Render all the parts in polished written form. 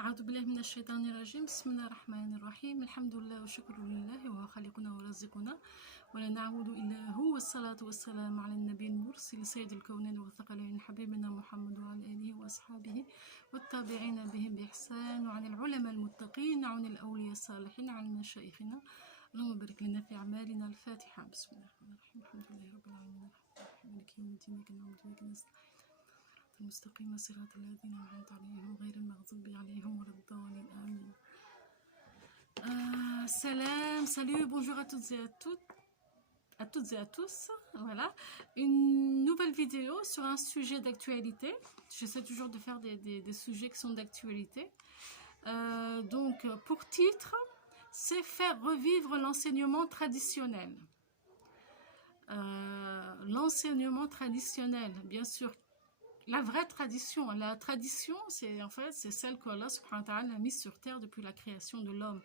أعوذ بالله من الشيطان الرجيم بسم الله الرحمن الرحيم الحمد لله والشكر لله وهو خالقنا ورزقنا ولا نعبد إلا هو والصلاة والسلام على النبي المرسل سيد الكونين والثقلين حبيبنا محمد وعلى آله وأصحابه والتابعين بهم بإحسان وعن العلماء المتقين وعن الأولياء الصالحين وعن مشايخنا اللهم بارك لنا في أعمالنا. الفاتحة. بسم الله الرحمن الرحيم الحمد لله رب العالمين مالك يوم الدين إياك نعبد وإياك نستعين المستقيم صراط الذين أنعمت عليهم غير المغضوب عليهم ولا الضالين آمين. Salut, bonjour à toutes et à tous. Voilà, une nouvelle vidéo sur un sujet d'actualité. J'essaie toujours de faire des sujets qui sont d'actualité. Donc, pour titre, c'est faire revivre l'enseignement traditionnel. L'enseignement traditionnel, bien sûr. La vraie tradition, la tradition, c'est en fait c'est celle qu'Allah subhanahu wa ta'ala a mise sur terre depuis la création de l'homme,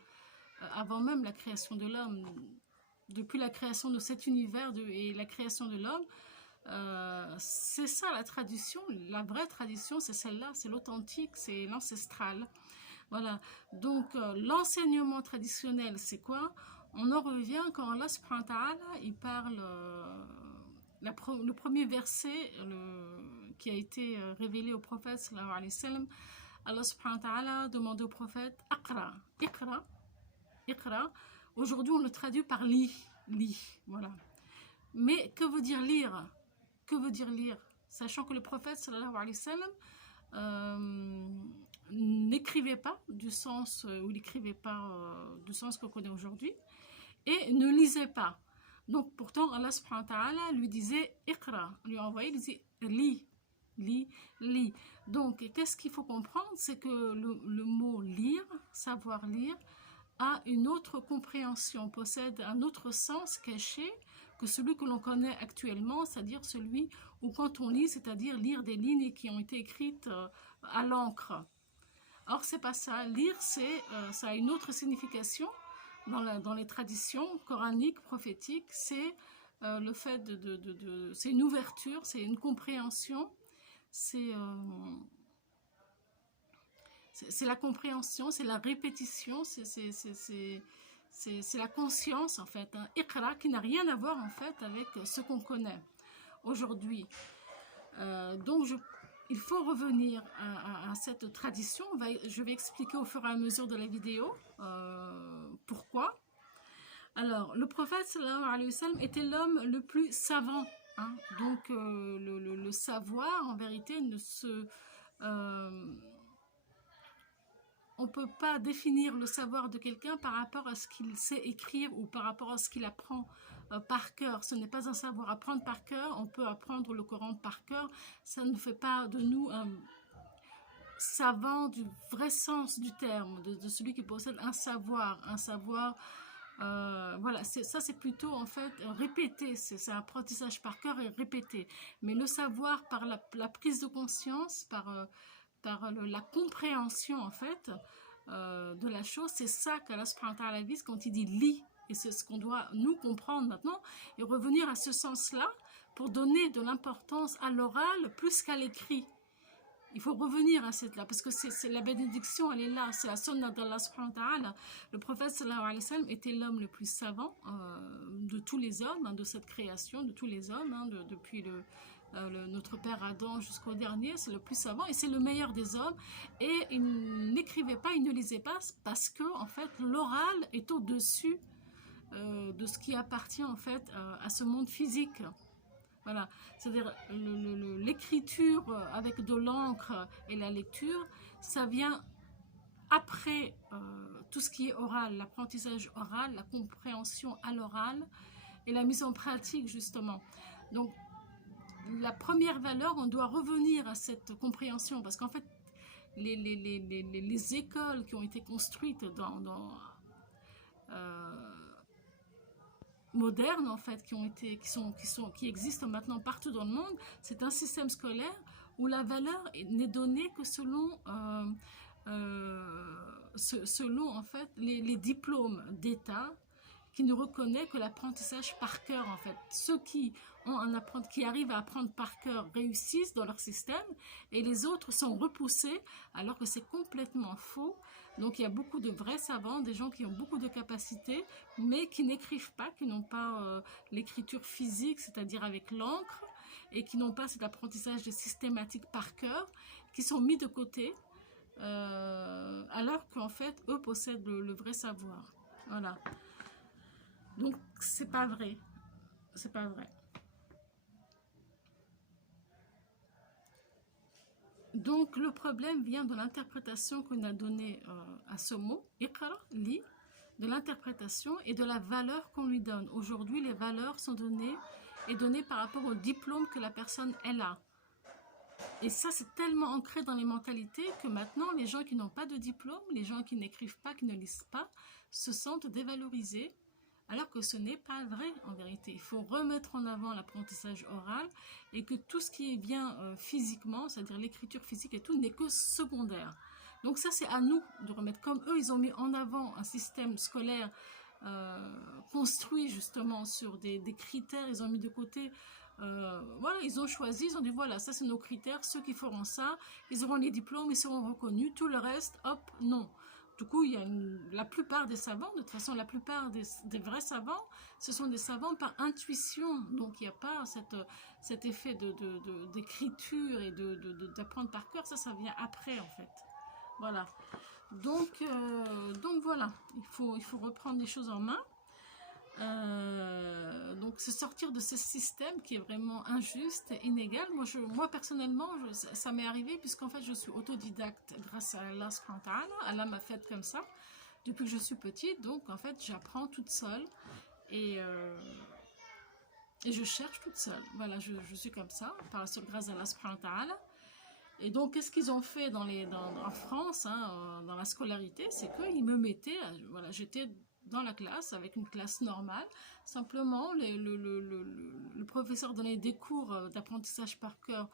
avant même la création de l'homme, depuis la création de cet univers et la création de l'homme. C'est ça la tradition, la vraie tradition, c'est celle-là, c'est l'authentique, c'est l'ancestral. Voilà, donc l'enseignement traditionnel, c'est quoi? On en revient quand Allah subhanahu wa ta'ala, il parle, le premier verset qui a été révélé au prophète sallallahu alayhi wa sallam. Allah subhanahu wa ta'ala demande au prophète Iqra, Iqra, Iqra. Aujourd'hui on le traduit par lis, lis, voilà. Mais que veut dire lire? Que veut dire lire? Sachant que le prophète sallallahu alayhi wa sallam n'écrivait pas du sens, ou il n'écrivait pas du sens qu'on connaît aujourd'hui, et ne lisait pas. Donc pourtant Allah subhanahu wa ta'ala lui disait Iqra, lui envoyait, lui disait lis, lis, lis. Donc qu'est-ce qu'il faut comprendre? C'est que le mot lire, savoir lire, a une autre compréhension, possède un autre sens caché que celui que l'on connaît actuellement, c'est-à-dire celui où quand on lit, c'est-à-dire lire des lignes qui ont été écrites à l'encre. Or c'est pas ça, lire ça a une autre signification dans les traditions coraniques, prophétiques, c'est le fait c'est une ouverture, c'est une compréhension, c'est la compréhension, c'est la répétition, c'est la conscience en fait, un Iqra qui n'a rien à voir en fait avec ce qu'on connaît aujourd'hui. Donc il faut revenir à cette tradition. Je vais expliquer au fur et à mesure de la vidéo pourquoi. Alors, le prophète sallallahu alayhi wa sallam était l'homme le plus savant. Hein. Donc, le savoir, en vérité, on ne peut pas définir le savoir de quelqu'un par rapport à ce qu'il sait écrire ou par rapport à ce qu'il apprend par cœur. Ce n'est pas un savoir apprendre par cœur. On peut apprendre le Coran par cœur. Ça ne fait pas de nous un savant du vrai sens du terme, de celui qui possède un savoir. Voilà, ça c'est plutôt en fait répéter, c'est un apprentissage par cœur et répéter. Mais le savoir par la prise de conscience, par la compréhension en fait de la chose, c'est ça qu'Allah subhanahu wa ta'ala vise quand il dit lis. Et c'est ce qu'on doit nous comprendre maintenant et revenir à ce sens-là pour donner de l'importance à l'oral plus qu'à l'écrit. Il faut revenir à cette là parce que c'est la bénédiction, elle est là, c'est la sunna d'Allah subhanahu wa ta'ala. Le prophète sallallahu alayhi wa sallam était l'homme le plus savant de tous les hommes, hein, de cette création, de tous les hommes, hein, depuis notre père Adam jusqu'au dernier, c'est le plus savant et c'est le meilleur des hommes. Et il n'écrivait pas, il ne lisait pas parce que en fait l'oral est au-dessus de ce qui appartient en fait à ce monde physique. Voilà, c'est-à-dire l'écriture avec de l'encre et la lecture, ça vient après tout ce qui est oral, l'apprentissage oral, la compréhension à l'oral et la mise en pratique justement. Donc la première valeur, on doit revenir à cette compréhension parce qu'en fait les écoles qui ont été construites modernes en fait, qui existent maintenant partout dans le monde, c'est un système scolaire où la valeur n'est donnée que selon en fait les diplômes d'État qui ne reconnaît que l'apprentissage par cœur, en fait. Ceux qui qui arrivent à apprendre par cœur réussissent dans leur système, et les autres sont repoussés, alors que c'est complètement faux. Donc il y a beaucoup de vrais savants, des gens qui ont beaucoup de capacités, mais qui n'écrivent pas, qui n'ont pas l'écriture physique, c'est-à-dire avec l'encre, et qui n'ont pas cet apprentissage de systématique par cœur, qui sont mis de côté, alors qu'en fait, eux possèdent le vrai savoir. Voilà. Donc, c'est pas vrai. C'est pas vrai. Donc, le problème vient de l'interprétation qu'on a donnée à ce mot, iqra, lit, de l'interprétation et de la valeur qu'on lui donne. Aujourd'hui, les valeurs sont données par rapport au diplôme que la personne elle a. Et ça, c'est tellement ancré dans les mentalités que maintenant, les gens qui n'ont pas de diplôme, les gens qui n'écrivent pas, qui ne lisent pas, se sentent dévalorisés, alors que ce n'est pas vrai en vérité. Il faut remettre en avant l'apprentissage oral et que tout ce qui vient physiquement, c'est-à-dire l'écriture physique et tout, n'est que secondaire. Donc ça, c'est à nous de remettre. Comme eux, ils ont mis en avant un système scolaire construit justement sur des critères, ils ont mis de côté... voilà, ils ont choisi, ils ont dit voilà, ça c'est nos critères, ceux qui feront ça, ils auront les diplômes, ils seront reconnus, tout le reste, hop, non. Du coup, il y a la plupart des savants, de toute façon, la plupart des vrais savants, ce sont des savants par intuition, donc il n'y a pas cet effet d'écriture et d'apprendre par cœur, ça vient après en fait. Voilà. Donc voilà, il faut reprendre les choses en main. Donc se sortir de ce système qui est vraiment injuste et inégal. Moi personnellement, ça m'est arrivé puisqu'en fait je suis autodidacte grâce à Allah subhanahu wa ta'ala. Allah m'a faite comme ça depuis que je suis petite, donc en fait j'apprends toute seule et je cherche toute seule. Voilà, je suis comme ça, grâce à Allah subhanahu wa ta'ala. Et donc, qu'est-ce qu'ils ont fait en France, hein, dans la scolarité, c'est qu'ils me mettaient, voilà, j'étais dans la classe, avec une classe normale, simplement le professeur donnait des cours d'apprentissage par cœur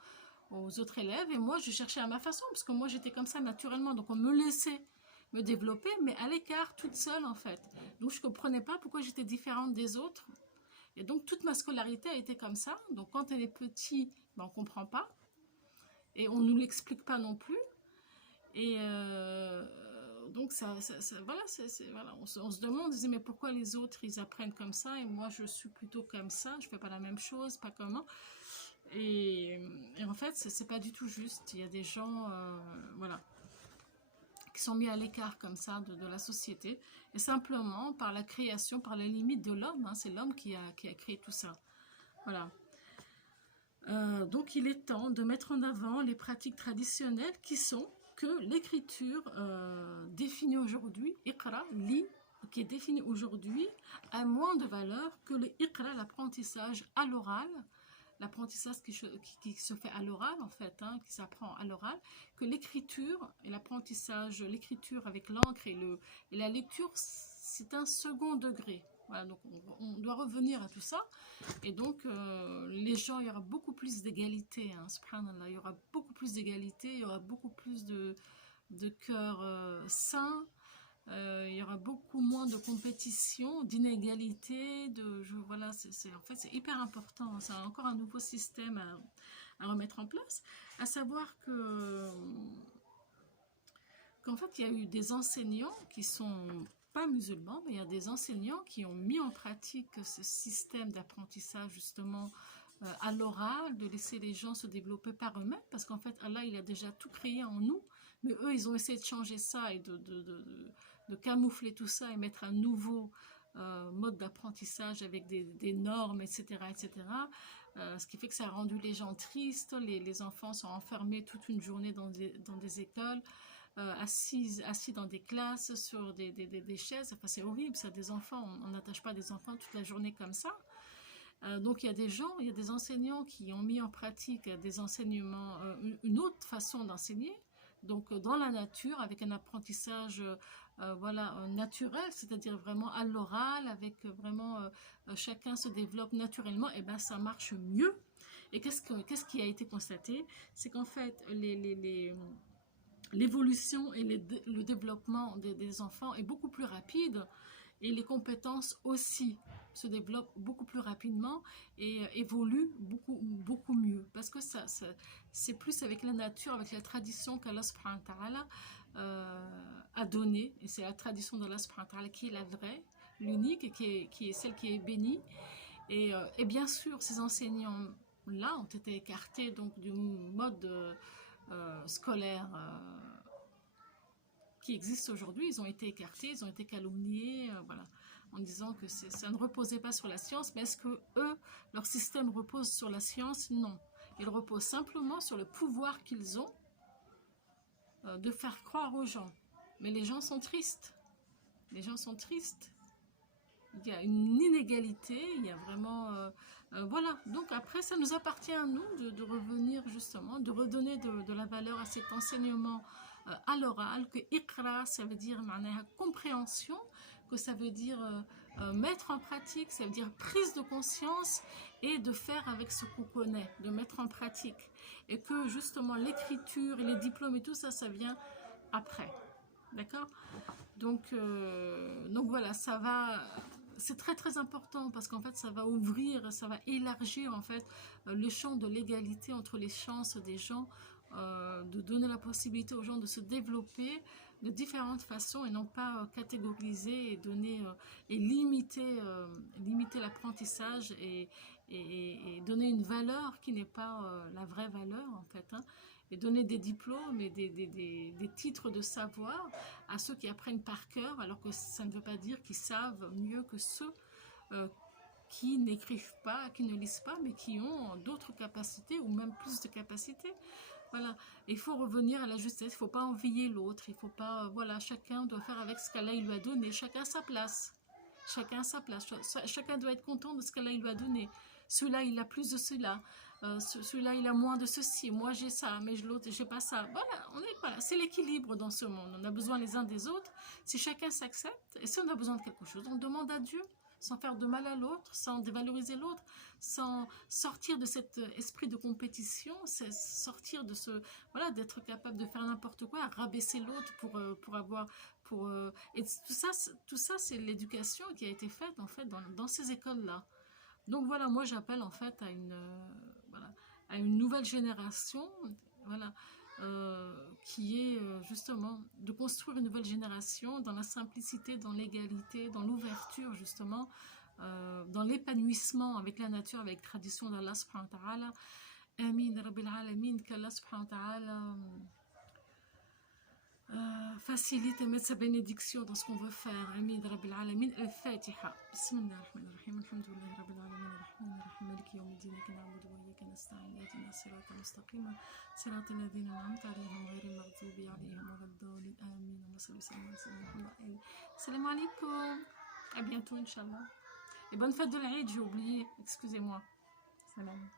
aux autres élèves, et moi je cherchais à ma façon, parce que moi j'étais comme ça naturellement, donc on me laissait me développer, mais à l'écart, toute seule en fait. Donc je ne comprenais pas pourquoi j'étais différente des autres, et donc toute ma scolarité a été comme ça. Donc quand elle est petite, ben, on ne comprend pas, et on ne nous l'explique pas non plus, et donc voilà, voilà. On se demande, on se dit mais pourquoi les autres ils apprennent comme ça et moi je suis plutôt comme ça, je fais pas la même chose, pas comment. Et en fait c'est pas du tout juste. Il y a des gens voilà, qui sont mis à l'écart comme ça de la société, et simplement par la création, par la limite de l'homme, hein, c'est l'homme qui a créé tout ça. Voilà. Donc il est temps de mettre en avant les pratiques traditionnelles qui sont que l'écriture définie aujourd'hui, iqra, lit, qui est définie aujourd'hui, a moins de valeur que le iqra, l'apprentissage à l'oral, l'apprentissage qui se fait à l'oral en fait, hein, qui s'apprend à l'oral, que l'écriture et l'apprentissage, l'écriture avec l'encre et la lecture, c'est un second degré. Voilà, donc on doit revenir à tout ça, et donc les gens, il y aura beaucoup plus d'égalité, hein, subhanallah, il y aura beaucoup plus d'égalité, il y aura beaucoup plus de cœurs sains, il y aura beaucoup moins de compétition, d'inégalité, voilà, en fait c'est hyper important, c'est encore un nouveau système à remettre en place, à savoir qu'en fait il y a eu des enseignants qui sont pas musulmans, mais il y a des enseignants qui ont mis en pratique ce système d'apprentissage justement à l'oral, de laisser les gens se développer par eux-mêmes, parce qu'en fait Allah il a déjà tout créé en nous, mais eux ils ont essayé de changer ça et de camoufler tout ça et mettre un nouveau mode d'apprentissage avec des normes, etc. etc. Ce qui fait que ça a rendu les gens tristes, les enfants sont enfermés toute une journée dans des écoles, assis dans des classes, sur des chaises. Enfin, c'est horrible, ça, des enfants. On n'attache pas des enfants toute la journée comme ça. Donc, il y a des gens, il y a des enseignants qui ont mis en pratique des enseignements, une autre façon d'enseigner, donc dans la nature, avec un apprentissage voilà, naturel, c'est-à-dire vraiment à l'oral, avec vraiment chacun se développe naturellement, et ben ça marche mieux. Et qu'est-ce qui a été constaté? C'est qu'en fait, l'évolution et le développement des enfants est beaucoup plus rapide et les compétences aussi se développent beaucoup plus rapidement et évoluent beaucoup mieux. Parce que c'est plus avec la nature, avec la tradition qu'Allah subhanahu wa ta'ala a donnée. Et c'est la tradition d'Allah subhanahu wa ta'ala qui est la vraie, l'unique, et qui est celle qui est bénie. Et bien sûr, ces enseignants-là ont été écartés donc, du mode scolaire qui existe aujourd'hui. Ils ont été écartés, ils ont été calomniés, voilà, en disant que ça ne reposait pas sur la science. Mais est-ce que eux, leur système repose sur la science? Non. Il repose simplement sur le pouvoir qu'ils ont de faire croire aux gens. Mais les gens sont tristes. Les gens sont tristes. Il y a une inégalité, il y a vraiment... voilà, donc après, ça nous appartient à nous de revenir justement, de redonner de la valeur à cet enseignement à l'oral, que iqra, ça veut dire compréhension, que ça veut dire mettre en pratique, ça veut dire prise de conscience et de faire avec ce qu'on connaît, de mettre en pratique. Et que justement l'écriture et les diplômes et tout ça, ça vient après. D'accord ? Donc voilà, ça va... C'est très très important parce qu'en fait ça va ouvrir, ça va élargir en fait le champ de l'égalité entre les chances des gens, de donner la possibilité aux gens de se développer de différentes façons et non pas catégoriser et donner et limiter l'apprentissage et donner une valeur qui n'est pas la vraie valeur en fait, hein, et donner des diplômes et des titres de savoir à ceux qui apprennent par cœur, alors que ça ne veut pas dire qu'ils savent mieux que ceux qui n'écrivent pas, qui ne lisent pas, mais qui ont d'autres capacités ou même plus de capacités. Voilà, il faut revenir à la justesse, il ne faut pas envier l'autre, il faut pas, voilà, chacun doit faire avec ce qu'Allah lui a donné, chacun sa place. Chacun a sa place, chacun doit être content de ce qu'Allah lui a donné. Celui-là, il a plus de cela. Celui-là, il a moins de ceci. Moi, j'ai ça, mais l'autre, j'ai pas ça. Voilà, c'est l'équilibre dans ce monde. On a besoin les uns des autres. Si chacun s'accepte, et si on a besoin de quelque chose, on demande à Dieu, sans faire de mal à l'autre, sans dévaloriser l'autre, sans sortir de cet esprit de compétition, sortir de ce, voilà, d'être capable de faire n'importe quoi, rabaisser l'autre pour avoir... et tout ça c'est l'éducation qui a été faite en fait dans ces écoles-là. Donc voilà, moi j'appelle en fait voilà, à une nouvelle génération, voilà, qui est justement de construire une nouvelle génération dans la simplicité, dans l'égalité, dans l'ouverture justement, dans l'épanouissement avec la nature, avec la tradition d'Allah subhanahu wa ta'ala. Amin, Rabbil Alamin, qu'Allah subhanahu wa ta'ala facilite et mettre sa bénédiction dans ce qu'on veut faire. Amin, Rabbil Alamin. Al-Fatiha. Bismillah ar-Rahman ar-Rahim. Alhamdulillah, Rabbil Alamin. Ar-Rahman ar-Rahim. Maliki yawmiddin. Iyyaka na'budu wa iyyaka nasta'in. Ihdina sirata mustaqima. Sirata alladhina an'amta alayhim ghayril maghdubi alayhim waladdallin. Amin. Salam alaikum. À bientôt, Inch'Allah. Et bonne fête de l'Aïd, j'ai oublié. Excusez-moi. Salam.